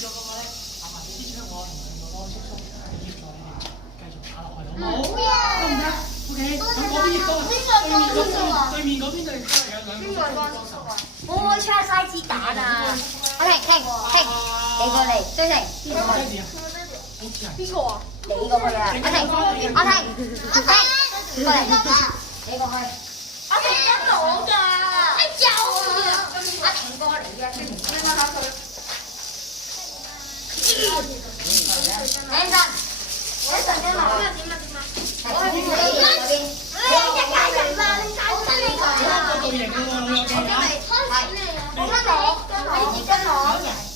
咗嘅話咧，打埋你啲槍我同埋我幫叔叔協助你哋繼續打落去，好唔好？得唔得？OK，咁嗰邊亦都對面嗰邊就係有兩個幫手。我會槍西子彈啊！阿婷，你過嚟，追停。邊個西子啊？好似係。邊個啊？你過去啊！阿婷，過嚟，你過去。阿婷跟我㗎。有啊！阿婷過嚟嘅，你問下佢。Anson，跟埋。點啊？我係邊個？你一家人嘛，你帶親你過嚟啦。嗰度型㗎喎，有幾啊？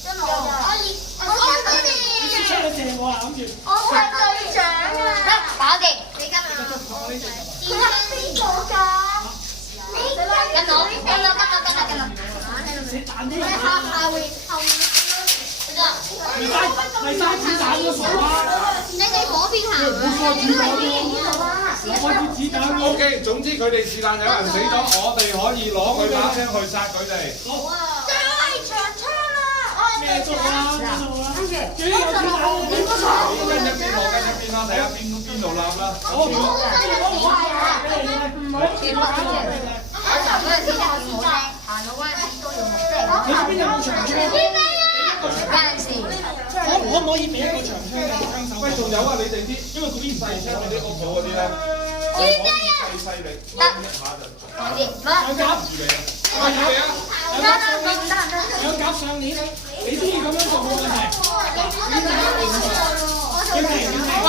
跟我。你支槍你借我啊？諗住。我係隊長啊！搞掂，你跟我呢隻。邊個㗎？跟我。你彈啲人啊！咪生子彈都傻啦！你哋嗰邊行啊！我開啲子彈咯。OK，總之佢哋是但有人死咗，我哋可以攞佢把槍去殺佢哋。好啊！最好係長槍啊！咩做啊？咩做啊？跟住，最有子彈。跟一邊落，睇下邊度立啦。唔好轉落跟住。嗰陣時真係好聽，行到嗰陣時都要目即係。你嗰邊有冇長槍？有陣時。可唔可以俾一個長槍嘅槍手？喂，仲有啊！你哋啲，因為嗰邊唔細槍嗰啲屋土嗰啲咧，細力，一下就。快啲，乜？有夾，有夾上鏈，你中意咁樣做冇問題。要停，喂，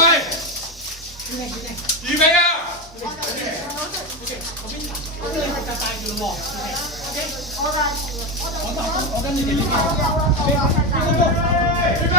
預備啊！OK，嗰邊我哋係帶住咯喎。OK，我跟住你呢邊。預備，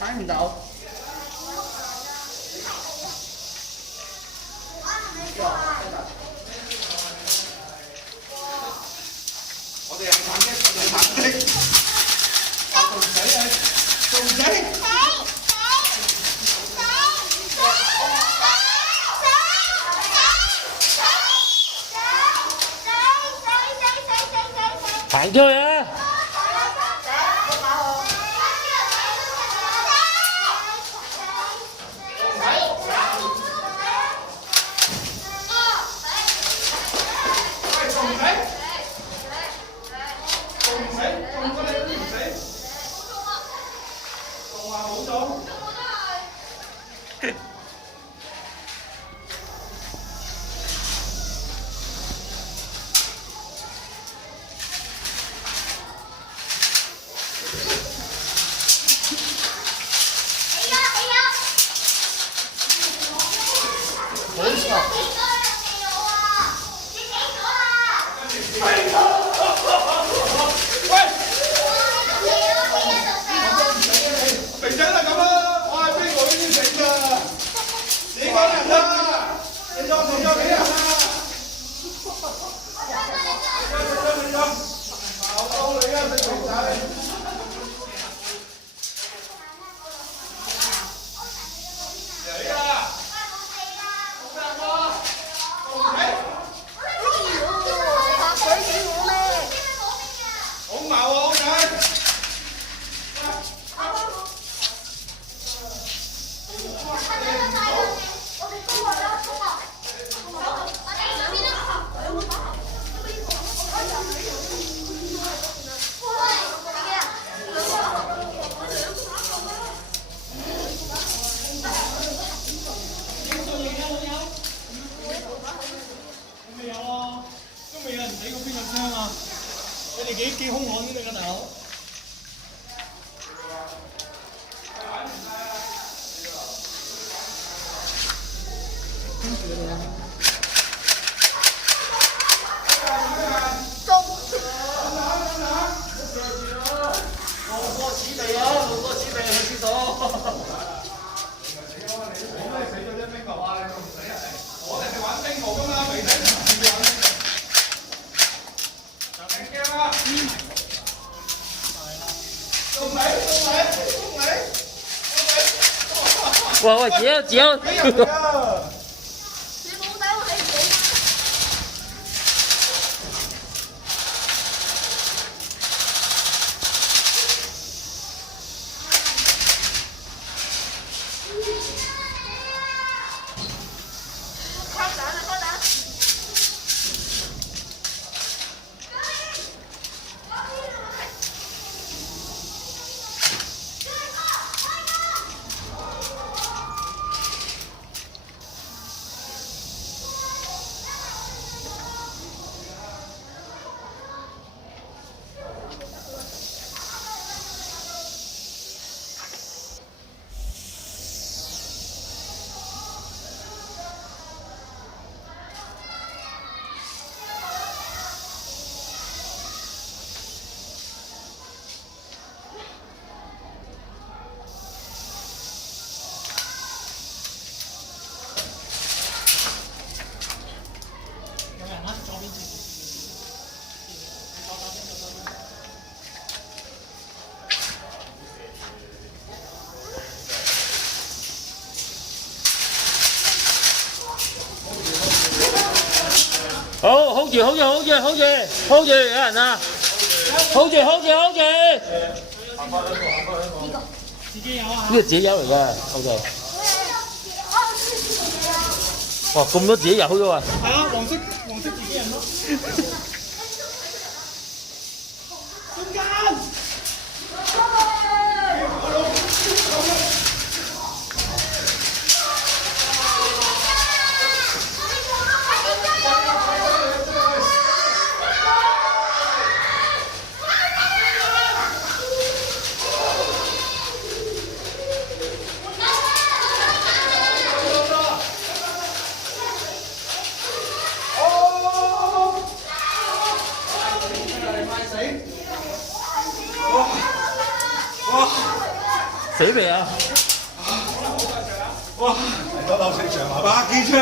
睇唔到。行出去啊！bình tĩnh là cảm ơn ai biết ngồi như thế giờ chỉ có làm ra để cho thằng cho biết là ổn màu không đây都未有人睇過邊個槍啊！你哋幾兇悍嘅你個大佬！跟住你啊！路過此地啊！路過此地去廁所。死咗隻冰球啊！你仲唔死啊？我哋係玩冰球㗎嘛，未睇唔試過玩冰球。就你驚啦！送禮送禮送禮！喂喂，剪！俾人嚟啊！你冇仔我睇唔到。開蛋啦！開蛋！有人啊，左邊前。好，hold 住，有人啊！hold 住！自己有啊！呢個自己友嚟㗎，OK。哇，咁多自己友嘅喎！係啊，黃色自己人咯。中間。死未啊？哇！嚟咗劉成祥啊，百幾槍！